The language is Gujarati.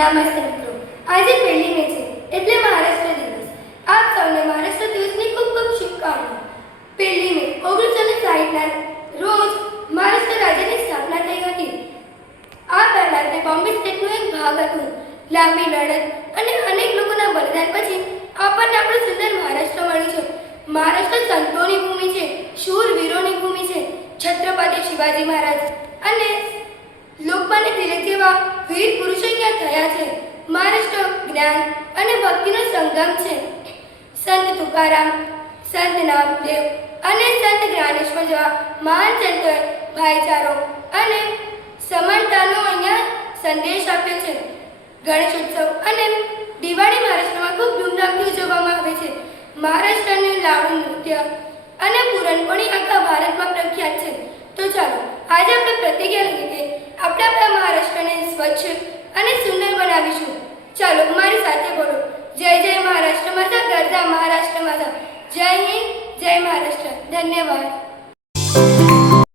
નમસ્તે મિત્રો, આજે 1 મે છે એટલે મહારાષ્ટ્ર દિવસ. આપ સૌને મહારાષ્ટ્ર દિવસની ખૂબ ખૂબ શુભકામનાઓ. 1 મે 1960ના રોજ મહારાષ્ટ્ર રાજ્યની સ્થાપના થઈ હતી. આ પહેલા તે બોમ્બે સ્ટેટનો એક ભાગ હતું. લાંબી લડત અને અનેક લોકોના બલિદાન પછી આપણને આપણું સુંદર મહારાષ્ટ્ર મળ્યું છે. મહારાષ્ટ્ર સંતોની ભૂમિ છે, શૂરવીરોની ભૂમિ છે. છત્રપતિ શિવાજી મહારાજ અને લોકમાન્ય તિલક જેવા વીર પુરુષો અહીંયા થયા છે. મહારાષ્ટ્ર જ્ઞાન અને ભક્તિનો સંગમ છે. સંત તુકારામ, સંત નામદેવ અને સંત જ્ઞાનેશ્વર જેવા મહાન સંતોએ ભાઈચારો અને સમાનતાનો અહીંયા સંદેશ આપ્યો છે. ગણેશ ઉત્સવ અને દિવાળી મહારાષ્ટ્રમાં ખૂબ ધૂમધામથી ઉજવવામાં આવે છે. મહારાષ્ટ્રનું લાડુ નૃત્ય અને પૂરણપોળી આખા ભારતમાં પ્રખ્યાત છે. તો ચાલો આજે આપણે પ્રતિજ્ઞા લઈએ આપણે આપણા મહારાષ્ટ્રને સ્વચ્છ અને સુંદર બનાવીશું. ચાલો મારી સાથે બોલો, જય જય મહારાષ્ટ્ર માતા, ગરજા મહારાષ્ટ્ર માતા. જય હિન્દ, જય મહારાષ્ટ્ર. ધન્યવાદ.